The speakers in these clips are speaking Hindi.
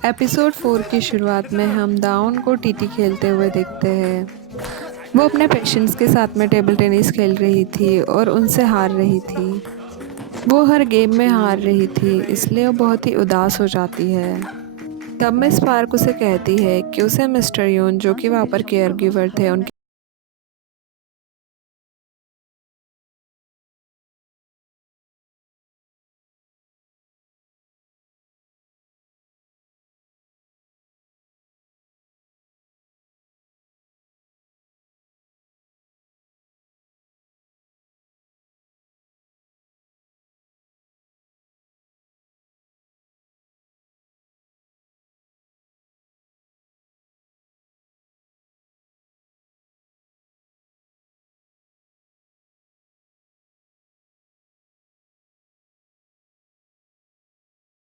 एपिसोड 4 की शुरुआत में हम दाउन को टीटी खेलते हुए देखते हैं। वो अपने पेशेंट्स के साथ में टेबल टेनिस खेल रही थी और उनसे हार रही थी। वो हर गेम में हार रही थी, इसलिए वो बहुत ही उदास हो जाती है। तब मिस पार्क उसे कहती है कि उसे मिस्टर यून, जो कि वहाँ पर केयर गिवर थे, उनके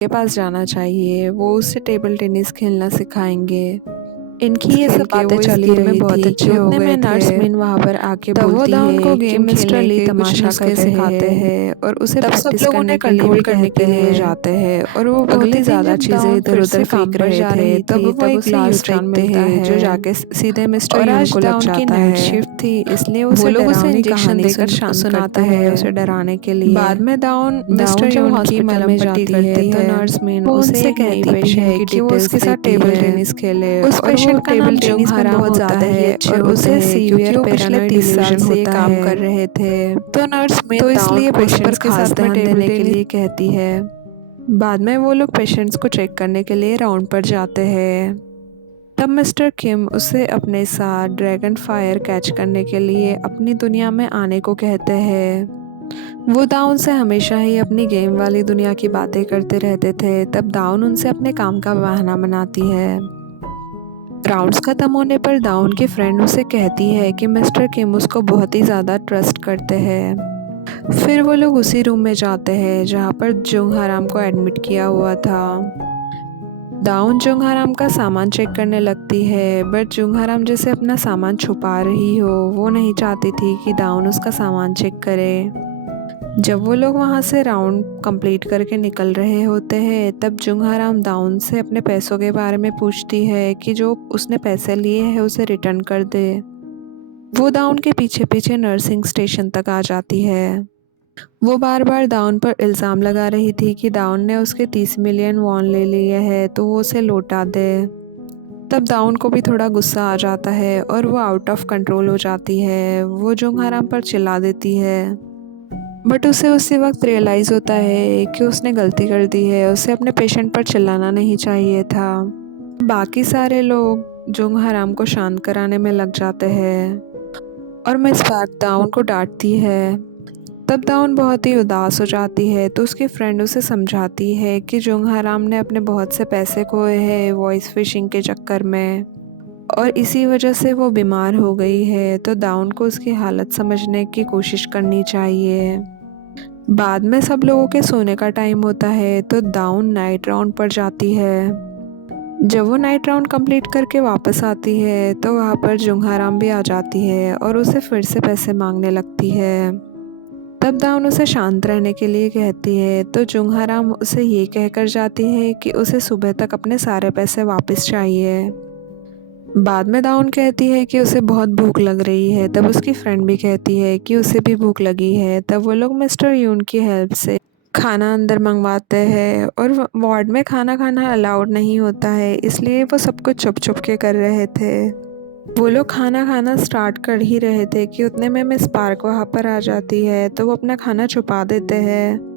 पास जाना चाहिए। वो उसे टेबल टेनिस खेलना सिखाएंगे। इनकी ये सब बातें चली रही थी कि उतने में नर्स मिन वहाँ पर आके बोलती है कि मिस्टर ली तमाशा कर सिखाते हैं और उसे प्रैक्टिस कंट्रोल करने के लिए जाते हैं और वो बहुत ही ज़्यादा चीज़ें इधर उधर फेंक रहे थे। तब वो एक ग्लास फेंकते हैं जो जाके सीधे मिस्टर यून को लग जाता है। शिफ्ट थी, इसलिए वो लोग उसे इंजेक्शन देकर सुनाता है उसे डराने के लिए। बाद में दाउन मिस्टर यून की मलहम पट्टी करती है तो नर्स मिन उसे कहती है कि वो उसके साथ टेबल टेनिस खेले। उस पेशेंट का नाम जोंग हराम बहुत ज़्यादा ही अच्छे और उसे सीवियर पिछले 30 साल से काम कर रहे थे। तो नर्स में तो इसलिए पेशेंट्स के साथ में ध्यान देने के लिए कहती है। बाद में वो लोग पेशेंट्स को चेक करने के लिए राउंड पर जाते हैं। तब मिस्टर किम उसे अपने साथ ड्रैगन फायर कैच करने के लिए अपनी दुनिया में आने को कहते हैं। वो दाउन से हमेशा ही अपनी गेम वाली दुनिया की बातें करते रहते थे। तब दाउन उनसे अपने काम का बहाना बनाती है। राउंड्स खत्म होने पर दाउन की फ्रेंड उसे कहती है कि मिस्टर किम उसको बहुत ही ज़्यादा ट्रस्ट करते हैं। फिर वो लोग उसी रूम में जाते हैं जहाँ पर जुंग हराम को एडमिट किया हुआ था। दाउन जुंग हराम का सामान चेक करने लगती है, बट जुंग हराम जैसे अपना सामान छुपा रही हो। वो नहीं चाहती थी कि दाउन उसका सामान चेक करे। जब वो लोग वहाँ से राउंड कंप्लीट करके निकल रहे होते हैं तब जुंग हराम दाउन से अपने पैसों के बारे में पूछती है कि जो उसने पैसे लिए हैं उसे रिटर्न कर दे। वो दाउन के पीछे पीछे नर्सिंग स्टेशन तक आ जाती है। वो बार बार दाउन पर इल्ज़ाम लगा रही थी कि दाउन ने उसके 30 मिलियन वॉन ले लिए है तो वो उसे लौटा दे। तब दाउन को भी थोड़ा गुस्सा आ जाता है और वो आउट ऑफ कंट्रोल हो जाती है। वो जुंग हराम पर चिल्ला देती है, बट उसे उसी वक्त रियलाइज़ होता है कि उसने गलती कर दी है। उसे अपने पेशेंट पर चिल्लाना नहीं चाहिए था। बाकी सारे लोग जुंग हराम को शांत कराने में लग जाते हैं और मिस पार्क दाउन को डांटती है। तब दाउन बहुत ही उदास हो जाती है तो उसकी फ्रेंड उसे समझाती है कि जुंग हराम ने अपने बहुत से पैसे खोए हैं वॉइस फिशिंग के चक्कर में और इसी वजह से वो बीमार हो गई है। तो दाउन को उसकी हालत समझने की कोशिश करनी चाहिए। बाद में सब लोगों के सोने का टाइम होता है तो दाउन नाइट राउंड पर जाती है। जब वो नाइट राउंड कंप्लीट करके वापस आती है तो वहाँ पर जुंग हराम भी आ जाती है और उसे फिर से पैसे मांगने लगती है। तब दाउन उसे शांत रहने के लिए कहती है तो जुंग हराम उसे ये कहकर जाती है कि उसे सुबह तक अपने सारे पैसे वापस चाहिए। बाद में दाउन कहती है कि उसे बहुत भूख लग रही है। तब उसकी फ्रेंड भी कहती है कि उसे भी भूख लगी है। तब वो लोग मिस्टर यून की हेल्प से खाना अंदर मंगवाते हैं और वार्ड में खाना खाना अलाउड नहीं होता है, इसलिए वो सब कुछ छुप छुप के कर रहे थे। वो लोग खाना खाना स्टार्ट कर ही रहे थे कि उतने में मिस पार्क वहाँ पर आ जाती है तो वो अपना खाना छुपा देते हैं।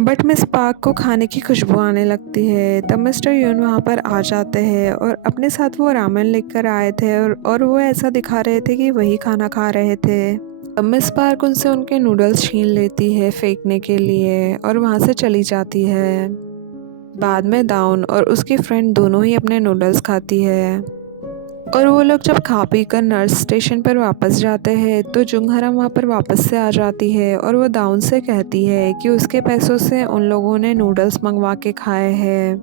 बट मिस पार्क को खाने की खुशबू आने लगती है। तब मिस्टर यून वहाँ पर आ जाते हैं और अपने साथ वो रामेन लेकर आए थे और वो ऐसा दिखा रहे थे कि वही खाना खा रहे थे। तब मिस पार्क उनसे उनके नूडल्स छीन लेती है फेंकने के लिए और वहाँ से चली जाती है। बाद में दाउन और उसकी फ्रेंड दोनों ही अपने नूडल्स खाती है और वो लोग जब खा पी कर नर्स स्टेशन पर वापस जाते हैं तो जुंग हराम वहाँ पर वापस से आ जाती है और वो दाउन से कहती है कि उसके पैसों से उन लोगों ने नूडल्स मंगवा के खाए हैं।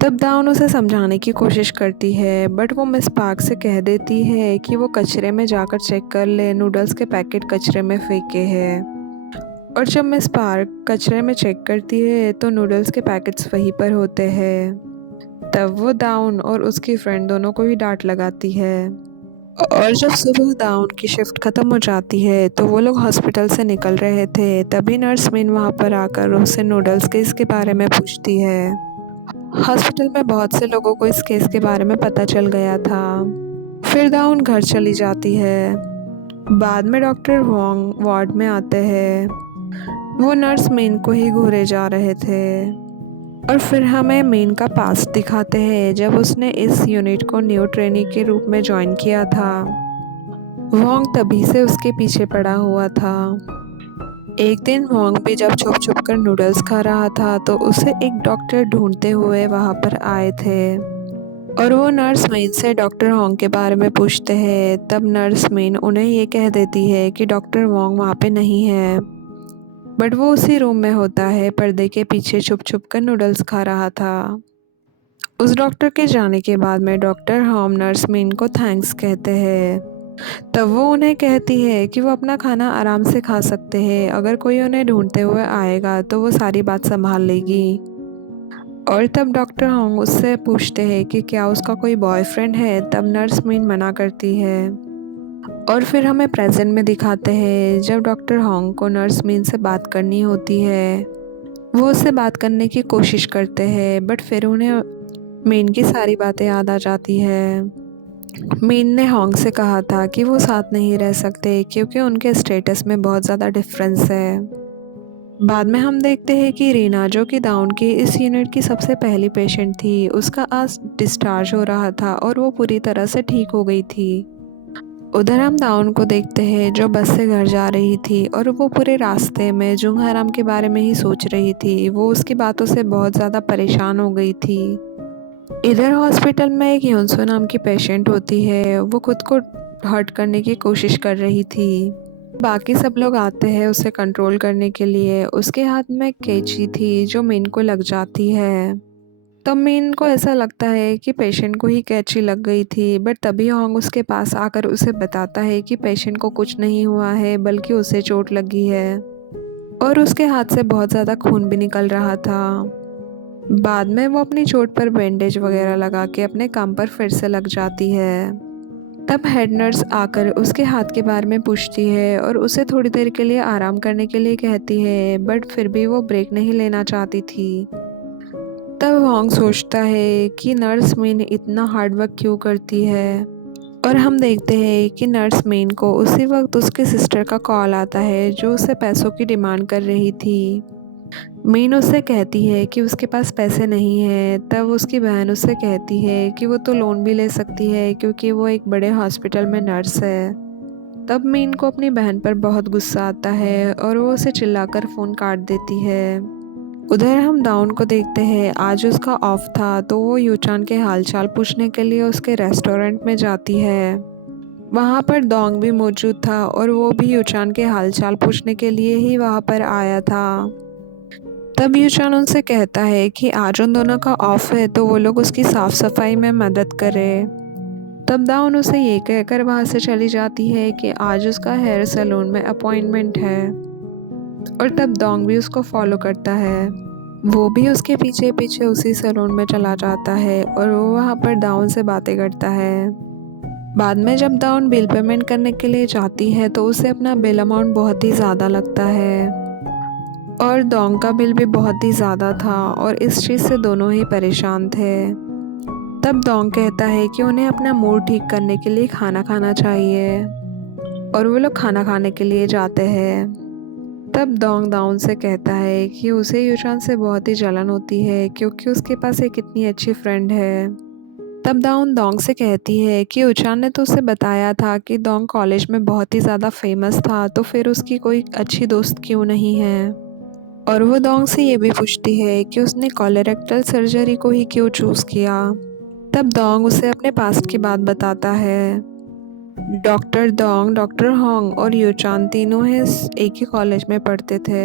तब दाउन उसे समझाने की कोशिश करती है, बट वो मिस पार्क से कह देती है कि वो कचरे में जाकर चेक कर ले, नूडल्स के पैकेट कचरे में फेंके हैं। और जब मिस पार्क कचरे में चेक करती है तो नूडल्स के पैकेट्स वहीं पर होते हैं। तब वो दाउन और उसकी फ्रेंड दोनों को ही डांट लगाती है। और जब सुबह दाउन की शिफ्ट ख़त्म हो जाती है तो वो लोग हॉस्पिटल से निकल रहे थे, तभी नर्स मिन वहाँ पर आकर उससे नूडल्स केस के बारे में पूछती है। हॉस्पिटल में बहुत से लोगों को इस केस के बारे में पता चल गया था। फिर दाउन घर चली जाती है। बाद में डॉक्टर वोंग वार्ड में आते हैं। वो नर्स मिन को ही घूरे जा रहे थे और फिर हमें मिन का पास्ट दिखाते हैं जब उसने इस यूनिट को न्यू ट्रेनी के रूप में ज्वाइन किया था। वोंग तभी से उसके पीछे पड़ा हुआ था। एक दिन वोंग भी जब छुप छुप कर नूडल्स खा रहा था तो उसे एक डॉक्टर ढूंढते हुए वहाँ पर आए थे और वो नर्स मिन से डॉक्टर वोंग के बारे में पूछते हैं। तब नर्स मिन उन्हें ये कह देती है कि डॉक्टर वोंग वहाँ पे नहीं है, बट वो उसी रूम में होता है, पर्दे के पीछे छुप छुप कर नूडल्स खा रहा था। उस डॉक्टर के जाने के बाद में डॉक्टर होम नर्स मिन को थैंक्स कहते हैं। तब वो उन्हें कहती है कि वो अपना खाना आराम से खा सकते हैं, अगर कोई उन्हें ढूंढते हुए आएगा तो वो सारी बात संभाल लेगी। और तब डॉक्टर होंग उससे पूछते हैं कि क्या उसका कोई बॉयफ्रेंड है, तब नर्स मिन मना करती है। और फिर हमें प्रेजेंट में दिखाते हैं जब डॉक्टर होंग को नर्स मिन से बात करनी होती है। वो उससे बात करने की कोशिश करते हैं, बट फिर उन्हें मिन की सारी बातें याद आ जाती है। मिन ने होंग से कहा था कि वो साथ नहीं रह सकते क्योंकि उनके स्टेटस में बहुत ज़्यादा डिफरेंस है। बाद में हम देखते हैं कि रीना, जो कि दाउन की इस यूनिट की सबसे पहली पेशेंट थी, उसका आज डिस्चार्ज हो रहा था और वो पूरी तरह से ठीक हो गई थी। उधर हम दाउन को देखते हैं जो बस से घर जा रही थी और वो पूरे रास्ते में जुंग हराम के बारे में ही सोच रही थी। वो उसकी बातों से बहुत ज़्यादा परेशान हो गई थी। इधर हॉस्पिटल में एक योंसो नाम की पेशेंट होती है, वो खुद को हर्ट करने की कोशिश कर रही थी। बाकी सब लोग आते हैं उसे कंट्रोल करने के लिए। उसके हाथ में कैंची थी जो मिन को लग जाती है। तब मिन को ऐसा लगता है कि पेशेंट को ही कैंची लग गई थी, बट तभी होंग उसके पास आकर उसे बताता है कि पेशेंट को कुछ नहीं हुआ है, बल्कि उसे चोट लगी है और उसके हाथ से बहुत ज़्यादा खून भी निकल रहा था। बाद में वो अपनी चोट पर बैंडेज वगैरह लगा के अपने काम पर फिर से लग जाती है। तब हेड नर्स आकर उसके हाथ के बारे में पूछती है और उसे थोड़ी देर के लिए आराम करने के लिए कहती है, बट फिर भी वो ब्रेक नहीं लेना चाहती थी। तब होंग सोचता है कि नर्स मिन इतना हार्ड वर्क क्यों करती है और हम देखते हैं कि नर्स मिन को उसी वक्त उसके सिस्टर का कॉल आता है जो उसे पैसों की डिमांड कर रही थी। मीन उससे कहती है कि उसके पास पैसे नहीं है। तब उसकी बहन उससे कहती है कि वो तो लोन भी ले सकती है क्योंकि वो एक बड़े हॉस्पिटल में नर्स है। तब मीन को अपनी बहन पर बहुत गुस्सा आता है और वो उसे चिल्लाकर फ़ोन काट देती है। उधर हम दाउन को देखते हैं। आज उसका ऑफ था तो वो यूचान के हालचाल पूछने के लिए उसके रेस्टोरेंट में जाती है। वहाँ पर दोंग भी मौजूद था और वो भी यूचान के हालचाल पूछने के लिए ही वहाँ पर आया था। तब यूचान उनसे कहता है कि आज उन दोनों का ऑफ है तो वो लोग उसकी साफ सफाई में मदद करें। तब दाउन उसे ये कहकर वहाँ से चली जाती है कि आज उसका हेयर सैलून में अपॉइंटमेंट है और तब दोंग भी उसको फॉलो करता है। वो भी उसके पीछे पीछे उसी सैलून में चला जाता है और वो वहाँ पर दाउन से बातें करता है। बाद में जब दाउन बिल पेमेंट करने के लिए जाती है तो उसे अपना बिल अमाउंट बहुत ही ज़्यादा लगता है और दोंग का बिल भी बहुत ही ज़्यादा था और इस चीज़ से दोनों ही परेशान थे। तब दोंग कहता है कि उन्हें अपना मूड ठीक करने के लिए खाना खाना चाहिए और वो लोग खाना खाने के लिए जाते हैं। तब दोंग दाउन से कहता है कि उसे यूचान से बहुत ही जलन होती है क्योंकि उसके पास एक इतनी अच्छी फ्रेंड है। तब दाउन दोंग से कहती है कि यूचान ने तो उसे बताया था कि दोंग कॉलेज में बहुत ही ज़्यादा फेमस था, तो फिर उसकी कोई अच्छी दोस्त क्यों नहीं है। और वो दोंग से ये भी पूछती है कि उसने कोलोरेक्टल सर्जरी को ही क्यों चूज़ किया। तब दोंग उसे अपने पास्ट की बात बताता है। डॉक्टर दोंग, डॉक्टर होंग और यूचान तीनों ही एक ही कॉलेज में पढ़ते थे।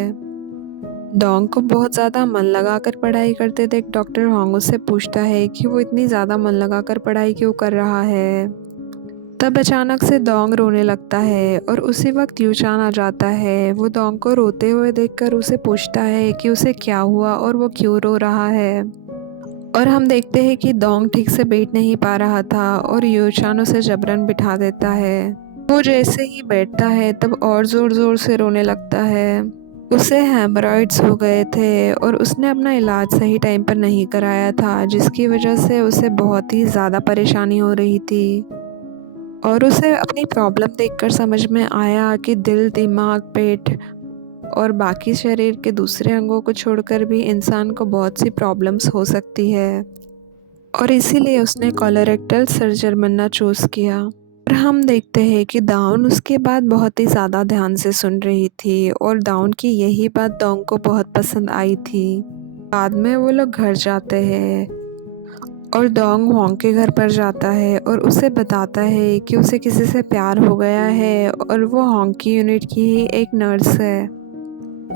दोंग को बहुत ज़्यादा मन लगाकर पढ़ाई करते देख डॉक्टर होंग उससे पूछता है कि वो इतनी ज़्यादा मन लगाकर पढ़ाई क्यों कर रहा है। तब अचानक से दोंग रोने लगता है और उसी वक्त यूचान आ जाता है। वो दोंग को रोते हुए देखकर उसे पूछता है कि उसे क्या हुआ और वो क्यों रो रहा है। और हम देखते हैं कि दोंग ठीक से बैठ नहीं पा रहा था और यूचान उसे जबरन बिठा देता है। वो जैसे ही बैठता है तब और ज़ोर ज़ोर से रोने लगता है। उसे हेमरॉइड्स हो गए थे और उसने अपना इलाज सही टाइम पर नहीं कराया था, जिसकी वजह से उसे बहुत ही ज़्यादा परेशानी हो रही थी। और उसे अपनी प्रॉब्लम देखकर समझ में आया कि दिल, दिमाग, पेट और बाकी शरीर के दूसरे अंगों को छोड़कर भी इंसान को बहुत सी प्रॉब्लम्स हो सकती है, और इसीलिए उसने कोलोरेक्टल सर्जरी बनना चूज़ किया। और हम देखते हैं कि दाउन उसके बाद बहुत ही ज़्यादा ध्यान से सुन रही थी और दाउन की यही बात दोंग को बहुत पसंद आई थी। बाद में वो लोग घर जाते हैं और दोंग होंग के घर पर जाता है और उसे बताता है कि उसे किसी से प्यार हो गया है और वो होंग की यूनिट की ही एक नर्स है।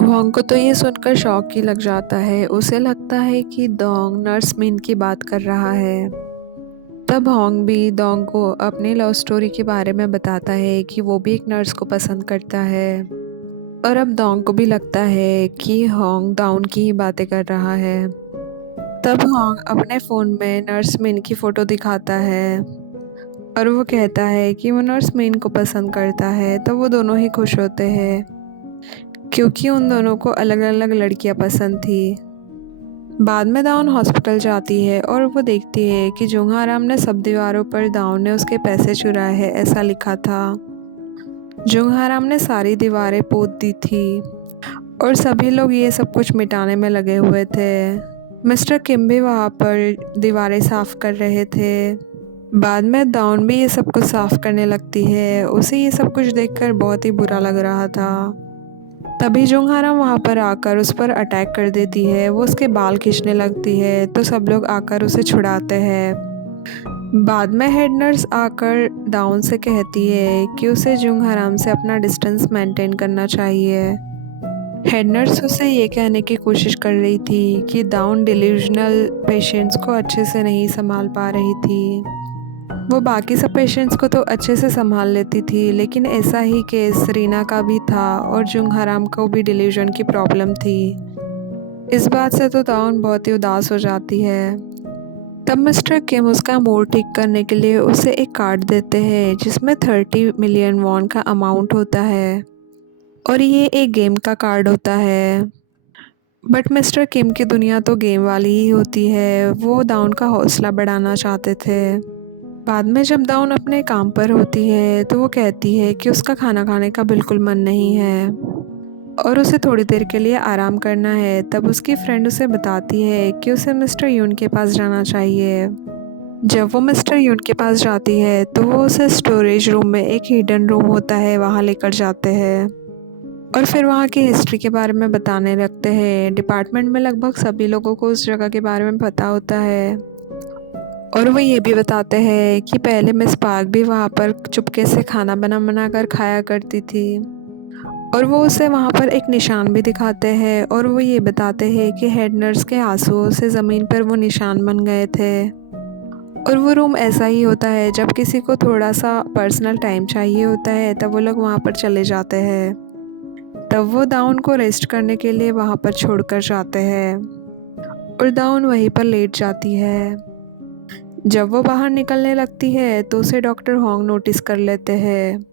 होंग को तो ये सुनकर शौक ही लग जाता है। उसे लगता है कि दोंग नर्स मिन की बात कर रहा है। तब होंग भी दोंग को अपनी लव स्टोरी के बारे में बताता है कि वो भी एक नर्स को पसंद करता है। और अब दोंग को भी लगता है कि होंग दाउन की ही बातें कर रहा है। तब होंग अपने फ़ोन में नर्स मिन की फ़ोटो दिखाता है और वो कहता है कि वो नर्स मिन को पसंद करता है। तो वो दोनों ही खुश होते हैं क्योंकि उन दोनों को अलग अलग लड़कियां पसंद थी। बाद में दाउन हॉस्पिटल जाती है और वो देखती है कि जोंगहाराम ने सब दीवारों पर दाउन ने उसके पैसे चुराए हैं ऐसा लिखा था। जोंगहाराम ने सारी दीवारें पोत दी थी और सभी लोग ये सब कुछ मिटाने में लगे हुए थे। मिस्टर किम भी वहाँ पर दीवारें साफ कर रहे थे। बाद में दाउन भी ये सब कुछ साफ करने लगती है। उसे ये सब कुछ देखकर बहुत ही बुरा लग रहा था। तभी जोंगहाराम वहाँ पर आकर उस पर अटैक कर देती है। वो उसके बाल खींचने लगती है तो सब लोग आकर उसे छुड़ाते हैं। बाद में हेड नर्स आकर दाउन से कहती है कि उसे जोंगहाराम से अपना डिस्टेंस मेंटेन करना चाहिए। हेड नर्स उसे ये कहने की कोशिश कर रही थी कि दाउन डिल्यूजनल पेशेंट्स को अच्छे से नहीं संभाल पा रही थी। वो बाकी सब पेशेंट्स को तो अच्छे से संभाल लेती थी, लेकिन ऐसा ही केस रीना का भी था और जोंगहाराम को भी डिल्यूजन की प्रॉब्लम थी। इस बात से तो दाउन बहुत ही उदास हो जाती है। तब मिस्टर किम उसका मूड ठीक करने के लिए उसे एक कार्ड देते हैं जिसमें 30 मिलियन वॉन का अमाउंट होता है और ये एक गेम का कार्ड होता है। बट मिस्टर किम की दुनिया तो गेम वाली ही होती है। वो दाउन का हौसला बढ़ाना चाहते थे। बाद में जब दाउन अपने काम पर होती है तो वो कहती है कि उसका खाना खाने का बिल्कुल मन नहीं है और उसे थोड़ी देर के लिए आराम करना है। तब उसकी फ्रेंड उसे बताती है कि उसे मिस्टर यून के पास जाना चाहिए। जब वो मिस्टर यून के पास जाती है तो वो उसे स्टोरेज रूम में एक हिडन रूम होता है वहाँ लेकर जाते हैं और फिर वहाँ की हिस्ट्री के बारे में बताने लगते हैं। डिपार्टमेंट में लगभग सभी लोगों को उस जगह के बारे में पता होता है और वो ये भी बताते हैं कि पहले मिस पार्क भी वहाँ पर चुपके से खाना बना कर खाया करती थी और वो उसे वहाँ पर एक निशान भी दिखाते हैं और वो ये बताते हैं कि हेड नर्स के आंसुओं से ज़मीन पर वो निशान बन गए थे। और वो रूम ऐसा ही होता है, जब किसी को थोड़ा सा पर्सनल टाइम चाहिए होता है तब वो लोग वहाँ पर चले जाते हैं। तब वो दाउन को रेस्ट करने के लिए वहाँ पर छोड़कर जाते हैं और दाउन वहीं पर लेट जाती है। जब वो बाहर निकलने लगती है तो उसे डॉक्टर होंग नोटिस कर लेते हैं।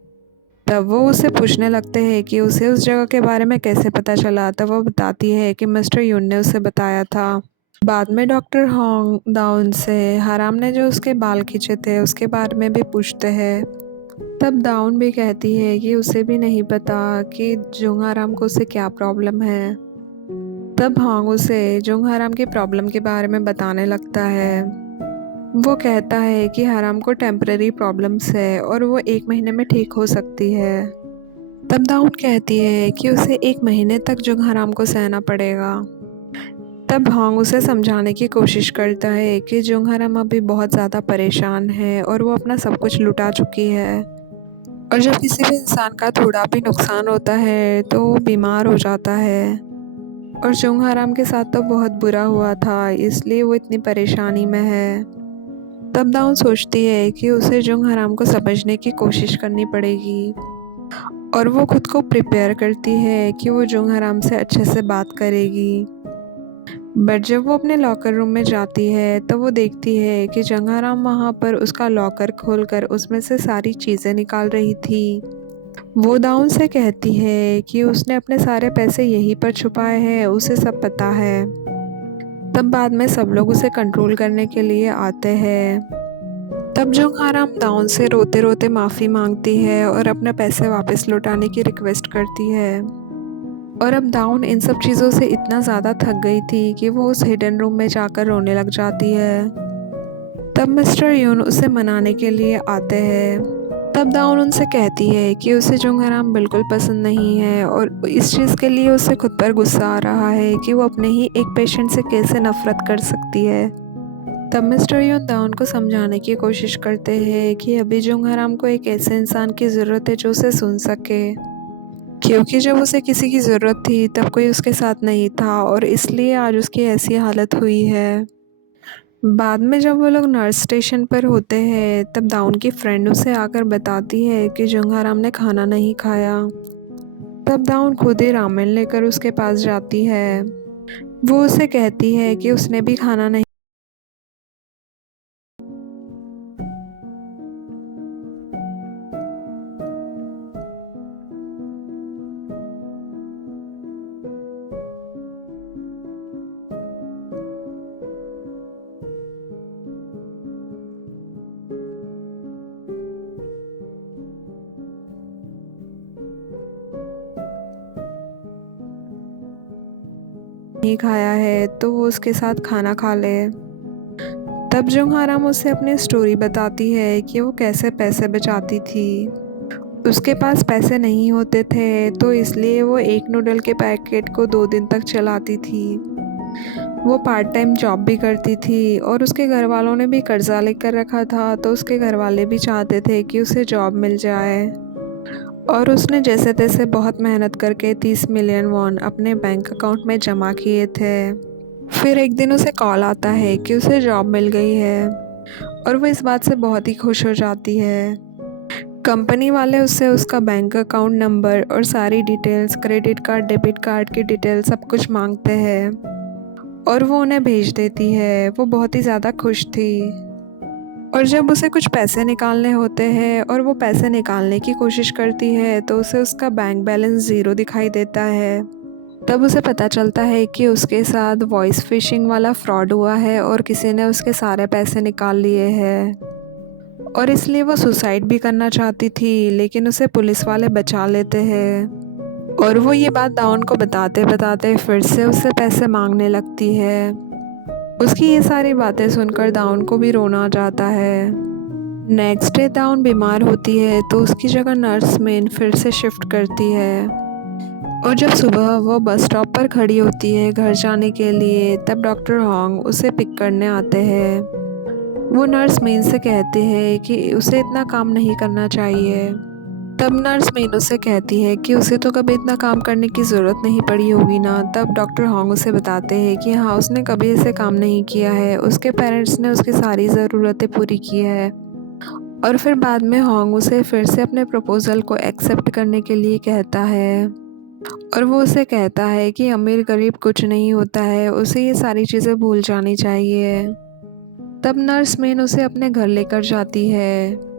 तब वो उसे पूछने लगते हैं कि उसे उस जगह के बारे में कैसे पता चला। तब वो बताती है कि मिस्टर यून ने उसे बताया था। बाद में डॉक्टर होंग दाउन से हराम ने जो उसके बाल खींचे थे उसके बारे में भी पूछते हैं। तब दाउन भी कहती है कि उसे भी नहीं पता कि जोंगहाराम को उससे क्या प्रॉब्लम है। तब होंग उसे जोंगहाराम की प्रॉब्लम के बारे में बताने लगता है। वो कहता है कि हराम को टेम्पररी प्रॉब्लम्स है और वो 1 महीने में ठीक हो सकती है। तब दाउन कहती है कि उसे 1 महीने तक जोंगहाराम को सहना पड़ेगा। तब होंग उसे समझाने की कोशिश करता है कि जोंगहाराम अभी बहुत ज़्यादा परेशान है और वो अपना सब कुछ लुटा चुकी है और जब किसी भी इंसान का थोड़ा भी नुकसान होता है तो वो बीमार हो जाता है और जोंगहाराम के साथ तो बहुत बुरा हुआ था, इसलिए वो इतनी परेशानी में है। तब दाउन सोचती है कि उसे जोंगहाराम को समझने की कोशिश करनी पड़ेगी और वो खुद को प्रिपेयर करती है कि वो जोंगहाराम से अच्छे से बात करेगी। बट जब वो अपने लॉकर रूम में जाती है तो वो देखती है कि जंगाराम वहाँ पर उसका लॉकर खोलकर उसमें से सारी चीज़ें निकाल रही थी। वो दाऊन से कहती है कि उसने अपने सारे पैसे यहीं पर छुपाए हैं, उसे सब पता है। तब बाद में सब लोग उसे कंट्रोल करने के लिए आते हैं। तब जंगाराम दाऊन से रोते रोते माफ़ी मांगती है और अपने पैसे वापस लौटाने की रिक्वेस्ट करती है। और अब दाउन इन सब चीज़ों से इतना ज़्यादा थक गई थी कि वो उस हिडन रूम में जाकर रोने लग जाती है। तब मिस्टर यून उसे मनाने के लिए आते हैं। तब दाउन उनसे कहती है कि उसे जंगाराम बिल्कुल पसंद नहीं है और इस चीज़ के लिए उसे खुद पर गुस्सा आ रहा है कि वो अपने ही एक पेशेंट से कैसे नफरत कर सकती है। तब मिस्टर यून दाउन को समझाने की कोशिश करते हैं कि अभी जंगाराम को एक ऐसे इंसान की ज़रूरत है जो उसे सुन सके, क्योंकि जब उसे किसी की ज़रूरत थी तब कोई उसके साथ नहीं था और इसलिए आज उसकी ऐसी हालत हुई है। बाद में जब वो लोग नर्स स्टेशन पर होते हैं तब दाउन की फ्रेंड उसे आकर बताती है कि जंगाराम ने खाना नहीं खाया। तब दाउन खुद ही रामेन लेकर उसके पास जाती है। वो उसे कहती है कि उसने भी खाना नहीं खाया है तो वो उसके साथ खाना खा ले। तब जंगाराम उसे अपनी स्टोरी बताती है कि वो कैसे पैसे बचाती थी। उसके पास पैसे नहीं होते थे तो इसलिए वो एक नूडल के पैकेट को 2 दिन तक चलाती थी। वो पार्ट टाइम जॉब भी करती थी और उसके घर वालों ने भी कर्जा लेकर रखा था तो उसके घर वाले भी चाहते थे कि उसे जॉब मिल जाए। और उसने जैसे तैसे बहुत मेहनत करके 30 मिलियन वॉन अपने बैंक अकाउंट में जमा किए थे। फिर एक दिन उसे कॉल आता है कि उसे जॉब मिल गई है और वो इस बात से बहुत ही खुश हो जाती है। कंपनी वाले उससे उसका बैंक अकाउंट नंबर और सारी details, credit card, debit card की डिटेल सब कुछ मांगते हैं और वो उन्हें भेज देती है। वो बहुत ही ज़्यादा खुश थी। और जब उसे कुछ पैसे निकालने होते हैं और वो पैसे निकालने की कोशिश करती है तो उसे उसका बैंक बैलेंस ज़ीरो दिखाई देता है। तब उसे पता चलता है कि उसके साथ वॉइस फिशिंग वाला फ्रॉड हुआ है और किसी ने उसके सारे पैसे निकाल लिए हैं और इसलिए वो सुसाइड भी करना चाहती थी, लेकिन उसे पुलिस वाले बचा लेते हैं और वो ये बात दाउन को बताते बताते फिर से उससे पैसे मांगने लगती है। उसकी ये सारी बातें सुनकर दाउन को भी रोना आ जाता है। नेक्स्ट डे दाउन बीमार होती है तो उसकी जगह नर्स मेन फिर से शिफ्ट करती है और जब सुबह वो बस स्टॉप पर खड़ी होती है घर जाने के लिए तब डॉक्टर होंग उसे पिक करने आते हैं। वो नर्स मेन से कहते हैं कि उसे इतना काम नहीं करना चाहिए। तब नर्स मेन उसे कहती है कि उसे तो कभी इतना काम करने की ज़रूरत नहीं पड़ी होगी ना। तब डॉक्टर होंग उसे बताते हैं कि हाँ, उसने कभी ऐसे काम नहीं किया है, उसके पेरेंट्स ने उसकी सारी ज़रूरतें पूरी की है। और फिर बाद में होंग उसे फिर से अपने प्रपोज़ल को एक्सेप्ट करने के लिए कहता है और वो उसे कहता है कि अमीर गरीब कुछ नहीं होता है, उसे ये सारी चीज़ें भूल जानी चाहिए। तब नर्स मेन उसे अपने घर लेकर जाती है।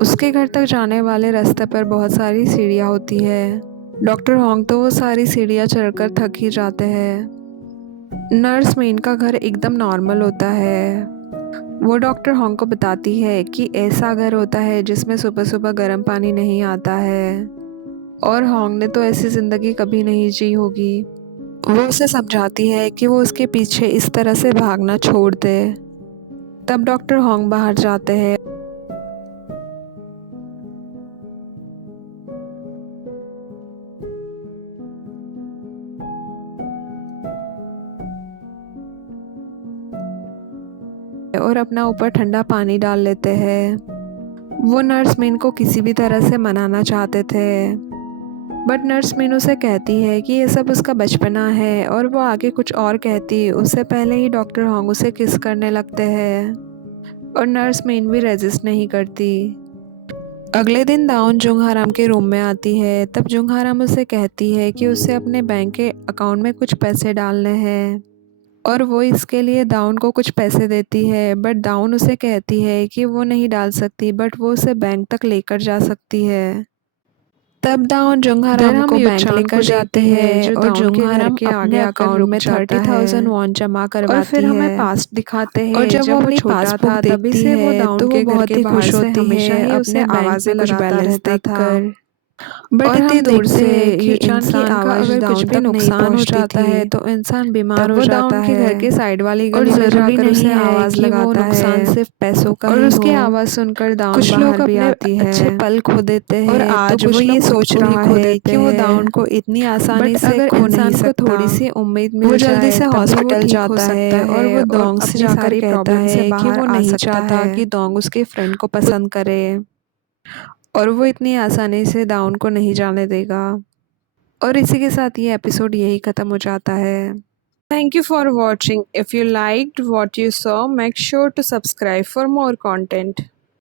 उसके घर तक जाने वाले रास्ते पर बहुत सारी सीढ़ियाँ होती है। डॉक्टर होंग तो वो सारी सीढ़ियाँ चढ़कर थक ही जाते हैं। नर्स मेन का घर एकदम नॉर्मल होता है। वो डॉक्टर होंग को बताती है कि ऐसा घर होता है जिसमें सुबह सुबह गर्म पानी नहीं आता है और होंग ने तो ऐसी ज़िंदगी कभी नहीं जी होगी। वो उसे समझाती है कि वो उसके पीछे इस तरह से भागना छोड़ दे। तब डॉक्टर होंग बाहर जाते हैं और अपना ऊपर ठंडा पानी डाल लेते हैं। वो नर्स मीन को किसी भी तरह से मनाना चाहते थे, बट नर्स मीन उसे कहती है कि ये सब उसका बचपना है और वो आगे कुछ और कहती उससे पहले ही डॉक्टर होंग उसे किस करने लगते हैं और नर्स मीन भी रेजिस्ट नहीं करती। अगले दिन दाउन जुंगहाराम के रूम में आती है। तब जुंगहाराम उसे कहती है कि उसे अपने बैंक के अकाउंट में कुछ पैसे डालने हैं। और वो इसके लिए दाउन को कुछ पैसे देती है, बट दाउन उसे कहती है कि वो नहीं डाल सकती, बट वो उसे बैंक तक लेकर जा सकती है। तब दाउन जुंगहाराम को बैंक लेकर जाते हैं और जुंगहाराम अपने अकाउंट में 30,000 वॉन जमा करवाती है। और फिर हमें पास्ट दिखाते हैं, और जब वो अपनी पासबुक देखती है तो वो बहुत ही खुश होती है अपने बैंक में कुछ बैलेंस देखकर। बट इतनी दूर से कि इंसान का अगर कुछ भी नुकसान हो जाता है तो इंसान बीमार हो जाता है। घर के साइड वाली गली में जाकर उसे आवाज लगाता है, सिर्फ पैसों का और उसकी आवाज सुनकर दाउन कुछ लोग भी आती है, अच्छे पल खो देते हैं। और आज वो ये सोच रहा है कि वो दाउन को इतनी आसानी से अगर इंसान को थोड़ी सी उम्मीद मिल जाए, वो जल्दी से हॉस्पिटल जाता है और वो दोंग से जाकर कहता है कि वो नहीं चाहता कि दोंग उसके फ्रेंड को पसंद करे, और वो इतनी आसानी से दाउन को नहीं जाने देगा। और इसी के साथ ये एपिसोड यही ख़त्म हो जाता है। Thank you for watching. If you liked what you saw, make sure to subscribe for more content.